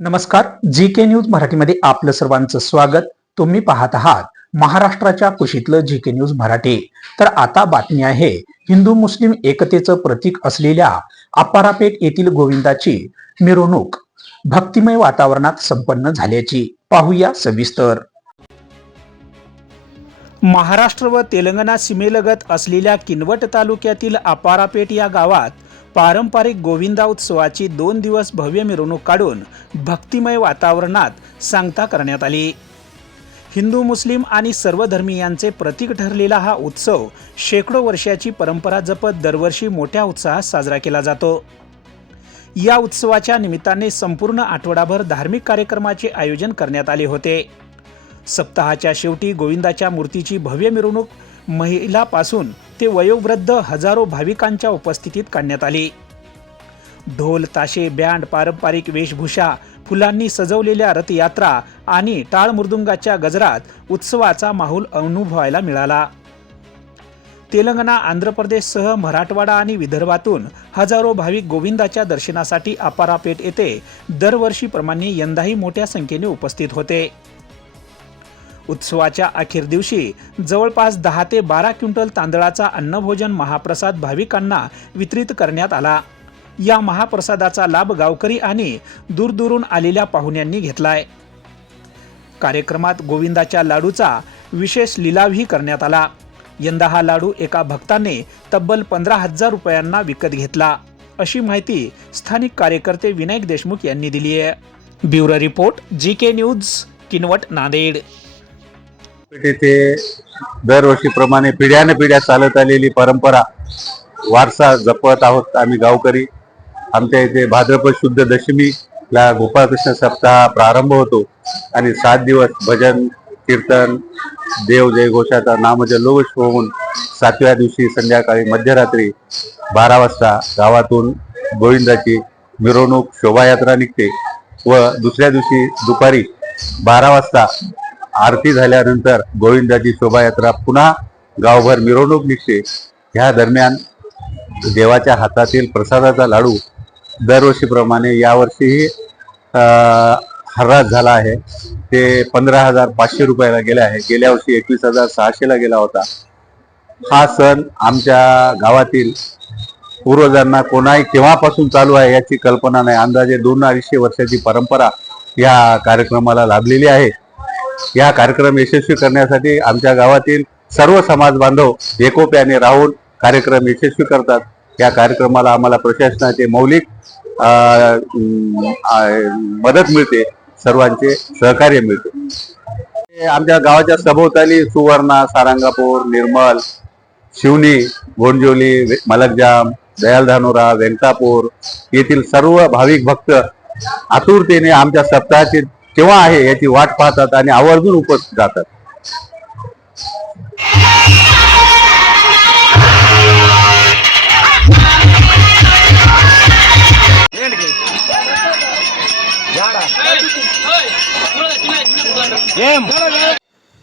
नमस्कार जी K news मराठीमध्ये आपलं सर्वांचं स्वागत. तुम्ही पाहत आहात महाराष्ट्राच्या कुशीतलं जी के न्यूज मराठी. तर आता बातमी आहे हिंदू मुस्लिम एकतेचं प्रतीक असलेल्या अप्पारापेठ येथील गोविंदाची मिरवणूक. भक्तिमय वातावरणात संपन्न झाल्याची पाहूया सविस्तर. महाराष्ट्र व तेलंगणा सीमेलगत असलेल्या किनवट तालुक्यातील अपारापेट या गावात पारंपरिक गोविंदा उत्सवाची दोन दिवस भव्य मिरवणूक काढून भक्तिमय वातावरणात सांगता करण्यात आली. हिंदू मुस्लिम आणि सर्व धर्मीयांचे प्रतीक ठरलेला हा उत्सव शेकडो वर्षाची परंपरा जपत दरवर्षी मोठ्या उत्साहात साजरा केला जातो. या उत्सवाच्या निमित्ताने संपूर्ण आठवडाभर धार्मिक कार्यक्रमाचे आयोजन करण्यात आले होते. सप्ताहाच्या शेवटी गोविंदाच्या मूर्तीची भव्य मिरवणूक महिलापासून ते वयोवृद्ध हजारो भाविकांच्या उपस्थितीत काढण्यात आले. ढोल ताशे बँड पारंपरिक वेशभूषा फुलांनी सजवलेल्या रथयात्रा आणि टाळ मृदुंगाच्या गजरात उत्सवाचा माहोल अनुभवायला मिळाला. तेलंगणा आंध्र प्रदेशसह मराठवाडा आणि विदर्भातून हजारो भाविक गोविंदाच्या दर्शनासाठी अपारापेठ येथे दरवर्षीप्रमाणे यंदाही मोठ्या संख्येने उपस्थित होते. उत्सवाच्या अखेर दिवशी जवळपास दहा ते बारा क्विंटल तांदळाचा अन्नभोजन महाप्रसाद भाविकांना वितरित करण्यात आला. या महाप्रसादाचा लाभ गावकरी आणि दूरदूरून आलेल्या पाहुण्यांनी घेतलाय. कार्यक्रमात गोविंदाच्या लाडूचा विशेष लिलावही करण्यात आला. यंदा हा लाडू एका भक्ताने तब्बल पंधरा हजार रुपयांना विकत घेतला. अशी माहिती स्थानिक कार्यकर्ते विनायक देशमुख यांनी दिली आहे bureau report G K news Kinwat Nanded. येथे दरवर्षीप्रमाणे पिढ्याने पिढ्या चालत आलेली परंपरा वारसा जपत आहोत आम्ही गावकरी. आमच्या इथे भाद्रपद शुद्ध दशमीला गोपाळकृष्ण सप्ताह प्रारंभ होतो आणि सात दिवस भजन कीर्तन देव जय जयघोषाचा नामजल्लोष होऊन सातव्या दिवशी संध्याकाळी मध्यरात्री बारा वाजता गावातून गोविंदाची मिरवणूक शोभायात्रा निघते व दुसऱ्या दिवशी दुपारी बारा वाजता आरती झाल्यानंतर गोविंदाची शोभायात्रा पुन्हा गावभर मिरवणूक निघते. ह्या दरम्यान देवाच्या हातातील प्रसादाचा लाडू दरवर्षीप्रमाणे यावर्षीही हर्रास झाला आहे. ते पंधरा हजार पाचशे रुपयाला गेले आहे. गेल्या वर्षी एकवीस हजार सहाशेला गेला होता. हा सण आमच्या गावातील पूर्वजांना कोणाही केव्हापासून चालू आहे याची कल्पना नाही. अंदाजे दोन अडीचशे वर्षाची परंपरा या कार्यक्रमाला लाभलेली आहे. या कार्यक्रम यशस्वी करण्यासाठी आमच्या गावातील सर्व समाज बांधव एकोप्याने राहून कार्यक्रम यशस्वी करतात. या कार्यक्रमाला आम्हाला प्रशासनाचे मौलिक मदत मिळते. सर्वांचे सहकार्य मिळते. आमच्या गावाच्या सभोवताली सुवर्णा सारंगापूर निर्मल शिवनी गोंडजोली मलकजाम दयालधानोरा व्यंकापूर येथील सर्व भाविक भक्त आतुरतेने आमच्या सप्ताहाची केव्हा आहे याची वाट पाहतात आणि आवर्जून उपस्थित राहतात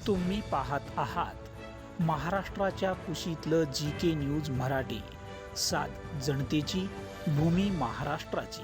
तुम्ही पाहत आहात महाराष्ट्राच्या कुशीतलं जी के न्यूज मराठी. सात जनतेची भूमी महाराष्ट्राची.